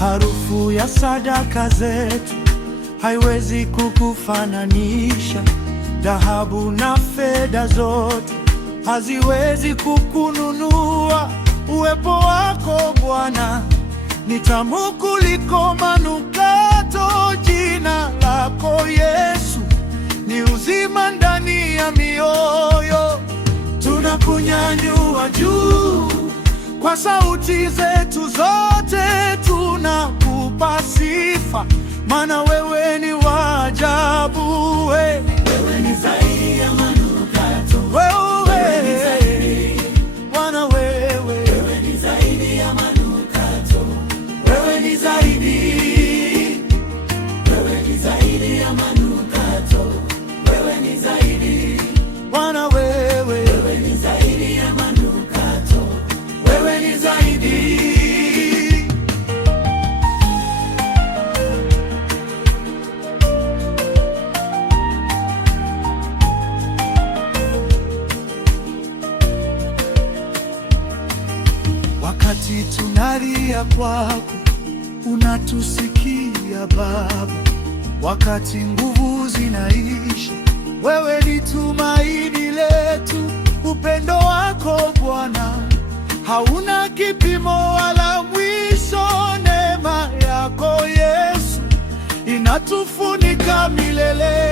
Harufu ya sadaka zetu haiwezi kukufananisha. Dhahabu na fedha zote haziwezi kukununua. Uwepo wako Bwana ni tamu kuliko manukato. Jina lako Yesu ni uzima ndani ya mioyo. Tunakunyanyua juu kwa sauti zetu zote, tunakupa sifa, maana wewe ni wa ajabu. Wewe ni zaidi ya manukato. Wewe ni zaidi, Bwana, wewe ni zaidi ya manukato. Wewe ni zaidi, wewe ni zaidi ya manukato. Wewe ni zaidi, Bwana, wewe ni zaidi ya manukato. Wewe ni zaidi. Wakati tunalia kwako, unatusikia Baba. Wakati nguvu zinaisha, wewe ni tumaini letu. Upendo wako Bwana hauna kipimo wala mwisho. Neema yako Yesu inatufunika milele.